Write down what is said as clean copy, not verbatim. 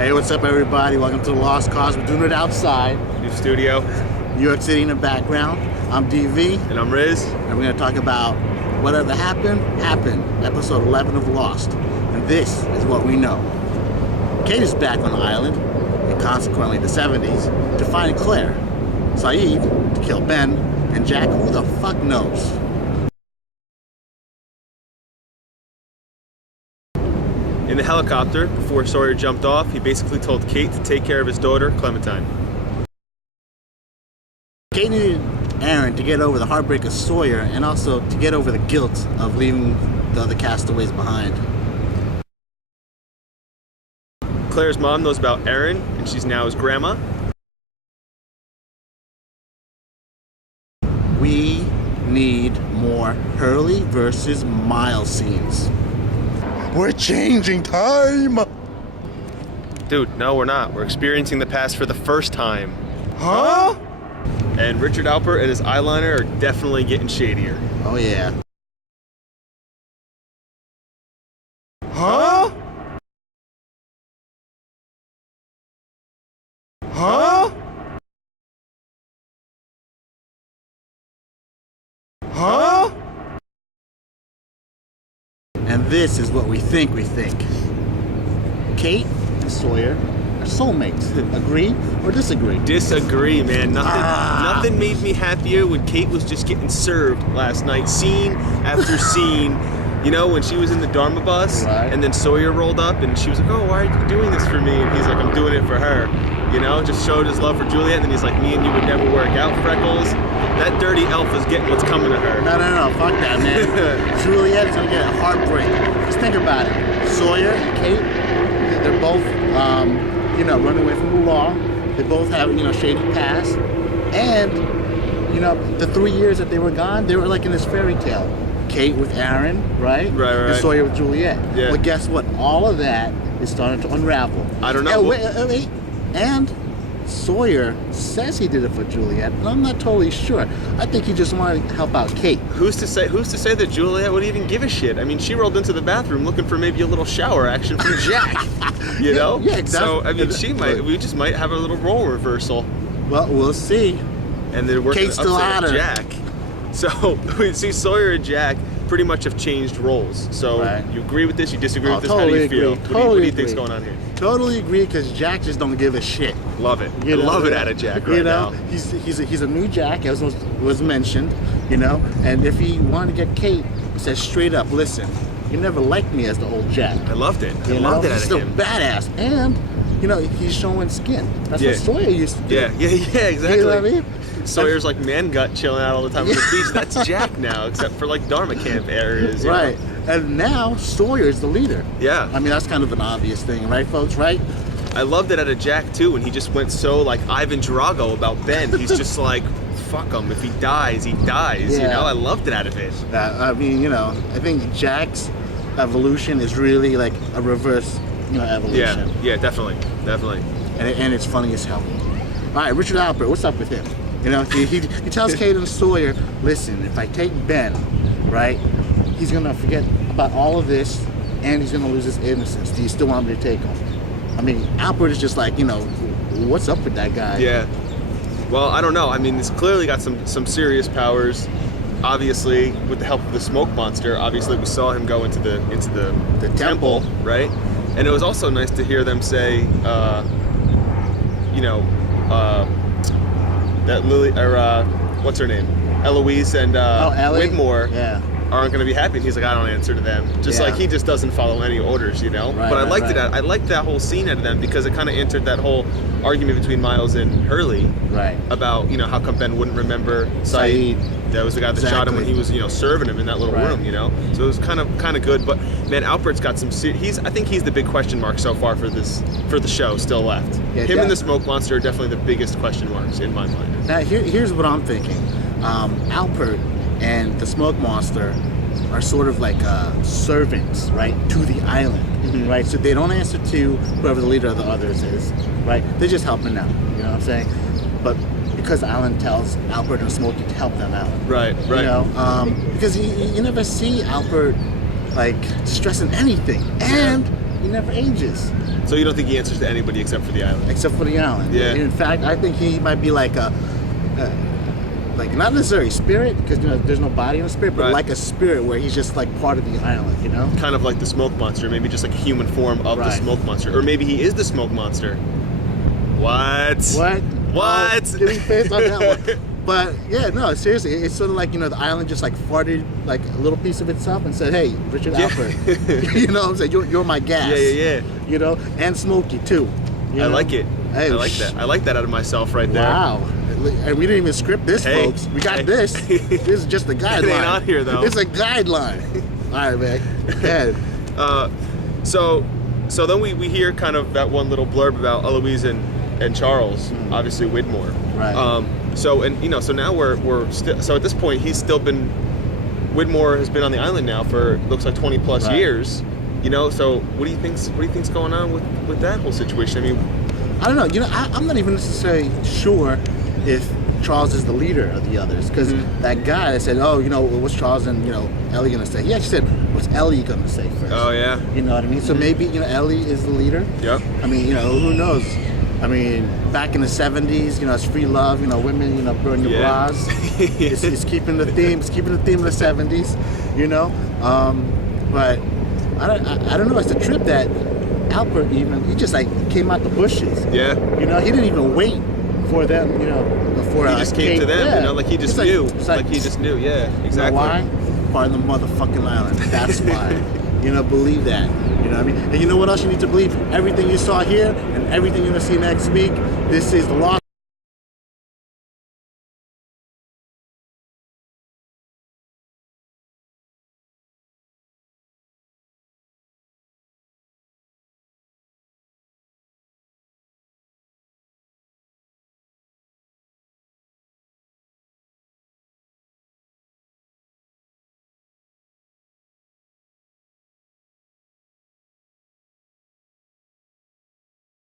Hey, what's up, everybody? Welcome to the Lost Cause. We're doing it outside. New studio. New York City in the background. I'm DV. And I'm Riz. And we're going to talk about whatever happened, episode 11 of Lost. And this is what we know. Kate is back on the island, and consequently the 70s, to find Claire. Saeed to kill Ben, and Jack, who the fuck knows? In the helicopter, before Sawyer jumped off, he basically told Kate to take care of his daughter, Clementine. Kate needed Aaron to get over the heartbreak of Sawyer and also to get over the guilt of leaving the other castaways behind. Claire's mom knows about Aaron, and she's now his grandma. We need more Hurley versus Miles scenes. We're changing time! Dude, no, we're not. We're experiencing the past for the first time. Huh? And Richard Alpert and his eyeliner are definitely getting shadier. Oh yeah. Huh? Huh? Huh? And this is what we think. Kate and Sawyer are soulmates. Agree or disagree? Disagree, man. Nothing made me happier when Kate was just getting served last night, scene after scene. You know, when she was in the Dharma bus, right. And then Sawyer rolled up and she was like, oh, why are you doing this for me? And he's like, I'm doing it for her. You know, just showed his love for Juliet, and then he's like, me and you would never work out, Freckles. That dirty elf is getting what's coming to her. No, fuck that, man. Juliet is gonna get a heartbreak. Just think about it. Sawyer and Kate, they're both, running away from the law. They both have, shady past. And, the 3 years that they were gone, they were like in this fairy tale. Kate with Aaron, right? Right. And Sawyer with Juliet. Yeah. But guess what? All of that is starting to unravel. I don't know. Wait. And Sawyer says he did it for Juliet, but I'm not totally sure. I think he just wanted to help out Kate. Who's to say that Juliet would even give a shit? I mean, she rolled into the bathroom looking for maybe a little shower action from Jack. You know? Yeah, exactly. So I mean, we just might have a little role reversal. Well, we'll see. And then we're Kate's still upset hotter. Jack. So we see Sawyer and Jack pretty much have changed roles. So right. You agree with this? You disagree with this? Totally How do you agree. feel? What do you think's going on here? Totally agree, because Jack just don't give a shit. Love it. I love it out of Jack right now. He's a new Jack, as was mentioned, and if he wanted to get Kate, he says straight up, listen, you never liked me as the old Jack. I loved it. I loved it out He's of still him. badass, and he's showing skin. That's what Sawyer used to do. Yeah, exactly. You know what I mean? Sawyer's like man gut chilling out all the time on the beach. That's Jack now, except for like Dharma camp areas. Right. And now Sawyer's the leader. Yeah. I mean, that's kind of an obvious thing, right, folks? Right? I loved it out of Jack too, when he just went so like Ivan Drago about Ben. He's just like, fuck him. If he dies, he dies. Yeah. I loved it out of it. I mean, I think Jack's evolution is really like a reverse, evolution. Yeah, definitely. And it's funny as hell. All right, Richard Alpert, what's up with him? He tells Kate and Sawyer, listen, if I take Ben, right, he's gonna forget about all of this, and he's gonna lose his innocence. Do you still want me to take him? I mean, Alpert is just like, what's up with that guy? Yeah. Well, I don't know. I mean, this clearly got some serious powers. Obviously, with the help of the smoke monster. Obviously, we saw him go into the temple, right? And it was also nice to hear them say, that Lily or what's her name, Eloise and Wigmore aren't going to be happy. And he's like, I don't answer to them. Just like he just doesn't follow any orders, Right, but I liked it. I liked that whole scene out of them because it kind of entered that whole argument between Miles and Hurley. Right. About how come Ben wouldn't remember Saeed. That was the guy that shot him when he was serving him in that little room. So it was kind of good. But man, Alpert's got some. I think he's the big question mark so far for the show still left. Yeah, him and the smoke monster are definitely the biggest question marks in my mind. Now here's what I'm thinking. Alpert and the smoke monster are sort of like servants, right, to the island, right? So they don't answer to whoever the leader of the others is, right? They're just helping out. You know what I'm saying? But because Alan tells Alpert and Smokey to help them out. Right. Because you never see Alpert like stressing anything. And he never ages. So you don't think he answers to anybody except for the island? Except for the island. Yeah. In fact, I think he might be like a, like not necessarily spirit, because there's no body in the spirit, but Right. like a spirit where he's just like part of the island, Kind of like the smoke monster, maybe just like a human form of the Right. smoke monster, or maybe he is the smoke monster. What? What? What? Getting faced on that one. But yeah, no, seriously, it's sort of like the island just like farted like a little piece of itself and said, "Hey, Richard Yeah. Alpert, you know what I'm saying? You're my gas." Yeah. And Smokey too. I like it. Hey, I like that. I like that out of myself right there. Wow. And we didn't even script this, Hey. folks. We got Hey. this. This is just a guideline. It ain't on here, though. It's a guideline. All right, man. Yeah. So then we hear kind of that one little blurb about Eloise and Charles, obviously Widmore. Right. So now we're still, so at this point Widmore has been on the island now for looks like 20 plus Right. years. So what do you think's going on with that whole situation? I mean, I don't know. I'm not even necessarily sure if Charles is the leader of the others, because that guy that said, "Oh, what's Charles and Ellie gonna say?" He actually said, "What's Ellie gonna say first?" Oh yeah. You know what I mean? So maybe Ellie is the leader. Yep. I mean, who knows? I mean, back in the '70s, it's free love. Women, burn your Yeah. bras. It's keeping the theme. It's keeping the theme of the '70s. But I don't know. It's the trip that Alpert he just like came out the bushes. Yeah. He didn't even wait for them. Before He just came to them. Yeah. Like he just It's knew. it's Like he just knew. Yeah. Exactly. You know why? Part of the motherfucking island. That's why. Believe that. You know what I mean? And you know what else you need to believe? Everything you saw here and everything you're gonna see next week. This is the Lost